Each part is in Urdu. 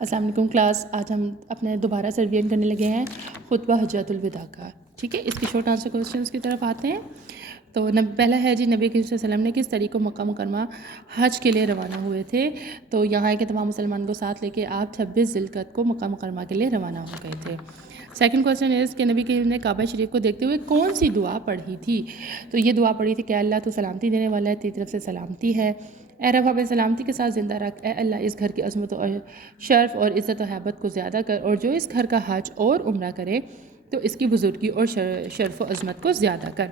السلام علیکم کلاس. آج ہم اپنے دوبارہ سے ریویژن کرنے لگے ہیں خطبہ حجۃ الوداع کا. ٹھیک ہے, اس کی شارٹ آنسر کوسچنس کی طرف آتے ہیں. تو پہلا ہے جی, نبی کریم صلی اللہ علیہ وسلم نے کس طریقے کو مکہ مکرمہ حج کے لیے روانہ ہوئے تھے؟ تو یہاں کے تمام مسلمانوں کو ساتھ لے کے آپ 26 ذی القعدہ کو مکہ مکرمہ کے لیے روانہ ہو گئے تھے. سیکنڈ کوسچن ہے کہ نبی کریم نے کعبہ شریف کو دیکھتے ہوئے کون سی دعا پڑھی تھی؟ تو یہ دعا پڑھی تھی کہ اللہ تو سلامتی دینے والا ہے, تیری طرف سے سلامتی ہے. اے رب ہمیں سلامتی کے ساتھ زندہ رکھ. اے اللہ اس گھر کی عظمت و شرف اور عزت و حیبت کو زیادہ کر, اور جو اس گھر کا حج اور عمرہ کرے تو اس کی بزرگی اور شرف و عظمت کو زیادہ کر.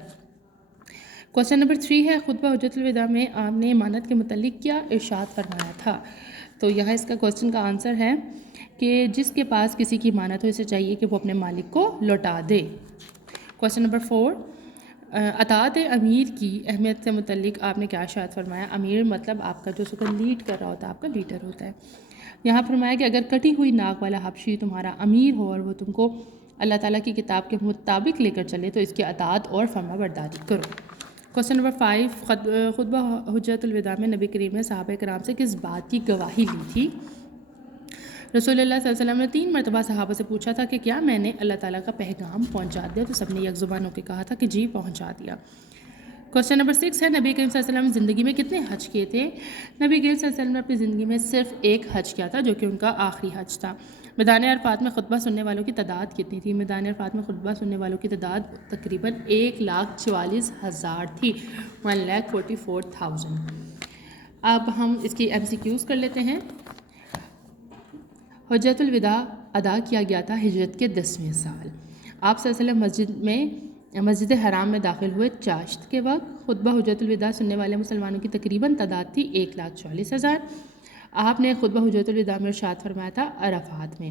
کوسچن نمبر 3 ہے, خطبہ حجۃ الوداع میں آپ نے امانت کے متعلق کیا ارشاد فرمایا تھا؟ تو یہاں اس کا کوسچن کا آنسر ہے کہ جس کے پاس کسی کی امانت ہو اسے چاہیے کہ وہ اپنے مالک کو لوٹا دے. کوسچن نمبر 4, اطاعت امیر کی اہمیت سے متعلق آپ نے کیا ارشاد فرمایا؟ امیر مطلب آپ کا جو اس کو لیڈ کر رہا ہوتا ہے, آپ کا لیڈر ہوتا ہے. یہاں فرمایا کہ اگر کٹی ہوئی ناک والا حبشی تمہارا امیر ہو اور وہ تم کو اللہ تعالیٰ کی کتاب کے مطابق لے کر چلے تو اس کی اطاعت اور فرما برداری کرو. کوسچن نمبر 5, خطبہ حجۃ الوداع میں نبی کریم نے صحابہ کرام سے کس بات کی گواہی لی تھی؟ رسول اللہ صلی اللہ علیہ وسلم نے 3 مرتبہ صحابہ سے پوچھا تھا کہ کیا میں نے اللہ تعالیٰ کا پیغام پہنچا دیا؟ تو سب نے یک زبان ہو کے کہا تھا کہ جی پہنچا دیا. کوسچن نمبر 6 ہے, نبی کریم صلی اللہ علیہ وسلم نے زندگی میں کتنے حج کیے تھے؟ نبی کریم صلی اللہ علیہ وسلم نے اپنی زندگی میں صرف ایک حج کیا تھا, جو کہ ان کا آخری حج تھا. میدان عرفات میں خطبہ سننے والوں کی تعداد کتنی تھی؟ میدان عرفات میں خطبہ سننے والوں کی تعداد تقریباً 1,44,000 تھی, 1,44,000. اب ہم اس کی MCQs کر لیتے ہیں. حجۃ الوداع ادا کیا گیا تھا ہجرت کے 10ویں سال. آپ صلی اللہ علیہ وسلم مسجد حرام میں داخل ہوئے چاشت کے وقت. خطبہ حجۃ الوداع سننے والے مسلمانوں کی تقریباً تعداد تھی 1,44,000. آپ نے خطبہ حجۃ الوداع میں ارشاد فرمایا تھا عرفات میں.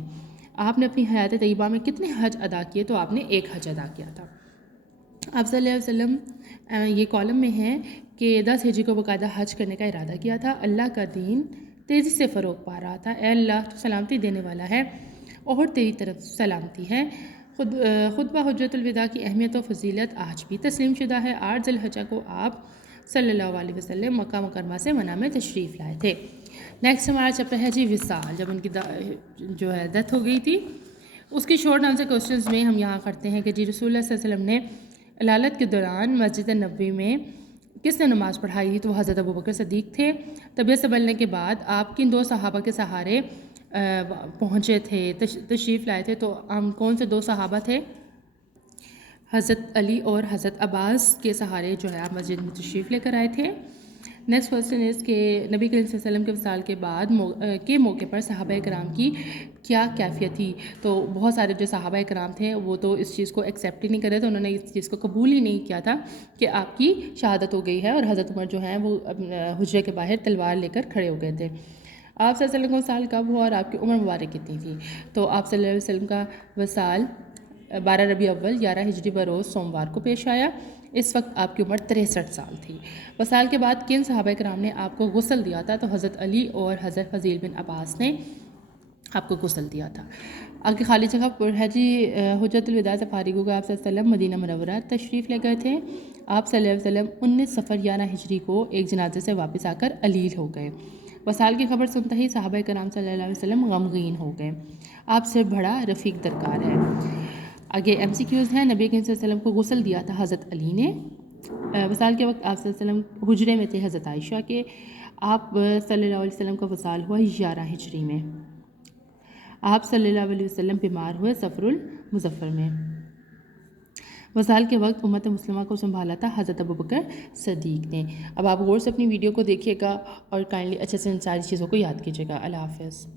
آپ نے اپنی حیات طیبہ میں کتنے حج ادا کیے؟ تو آپ نے ایک حج ادا کیا تھا. آپ صلی اللہ علیہ وسلم یہ کالم میں ہے کہ 10 ہجری کو باقاعدہ حج کرنے کا ارادہ کیا تھا. اللہ کا دین تیزی سے فروغ پا رہا تھا. اے اللہ تو سلامتی دینے والا ہے اور تیری طرف سلامتی ہے. خطبہ حجۃ الوداع کی اہمیت و فضیلت آج بھی تسلیم شدہ ہے. 8 ذی الحجہ کو آپ صلی اللہ علیہ وسلم مکہ مکرمہ سے منع میں تشریف لائے تھے. نیکسٹ ہمارا چیپٹر ہے جی وصال, جب ان کی جو ہے ڈیتھ ہو گئی تھی. اس کی شارٹ آنسر کوسچنز میں ہم یہاں کرتے ہیں کہ جی رسول اللہ صلی اللہ علیہ وسلم نے علالت کے دوران مسجد نبوی میں کس نے نماز پڑھائی تھی؟ تو وہ حضرت ابوبکر صدیق تھے. طبیعت سنبھلنے کے بعد آپ کن 2 صحابہ کے سہارے پہنچے تھے, تشریف لائے تھے؟ تو ہم کون سے 2 صحابہ تھے؟ حضرت علی اور حضرت عباس کے سہارے جو ہے آپ مسجد میں تشریف لے کر آئے تھے. نیکسٹ کوسچن اس کہ نبی کریم صلی اللہ علیہ وسلم کے وصال کے بعد کے موقع پر صحابہ کرام کی کیا کیفیت تھی؟ تو بہت سارے جو صحابہ کرام تھے وہ تو اس چیز کو ایکسیپٹ ہی نہیں کرے تھے, انہوں نے اس چیز کو قبول ہی نہیں کیا تھا کہ آپ کی شہادت ہو گئی ہے, اور حضرت عمر جو ہیں وہ حجرے کے باہر تلوار لے کر کھڑے ہو گئے تھے. آپ صلی اللہ علیہ وسلم کا وصال کب ہوا اور آپ کی عمر مبارک کتنی تھی؟ تو آپ صلی اللہ علیہ وسلم کا وصال 12 ربیع اول 11 ہجری بروز سوموار کو پیش آیا. اس وقت آپ کی عمر 63 سال تھی. وصال کے بعد کن صحابہ کرام نے آپ کو غسل دیا تھا؟ تو حضرت علی اور حضرت فضیل بن عباس نے آپ کو غسل دیا تھا. آگے خالی جگہ پر ہے جی حجۃ الوداع سے فارغ ہو گئے آپ صلی اللہ علیہ وسلم مدینہ منورہ تشریف لے گئے تھے. آپ صلی اللہ علیہ وسلم 19 صفر 11 ہجری کو ایک جنازے سے واپس آ کر علیل ہو گئے. وصال کی خبر سنتے ہی صحابہ کرام صلی اللہ علیہ وسلم غمگین ہو گئے. آپ سے بڑا رفیق درکار ہے. آگے MCQs ہیں. نبی کریم صلی اللہ علیہ وسلم کو غسل دیا تھا حضرت علی نے. وصال کے وقت آپ صلی اللہ علیہ وسلم حجرے میں تھے حضرت عائشہ کے. آپ صلی اللہ علیہ وسلم کا وصال ہوا 11 ہجری میں. آپ صلی اللہ علیہ وسلم بیمار ہوئے صفر المظفر میں. وصال کے وقت امت مسلمہ کو سنبھالا تھا حضرت ابوبکر صدیق نے. اب آپ غور سے اپنی ویڈیو کو دیکھیے گا اور کائنڈلی اچھے سے ان ساری چیزوں کو یاد کیجیے گا. اللہ حافظ.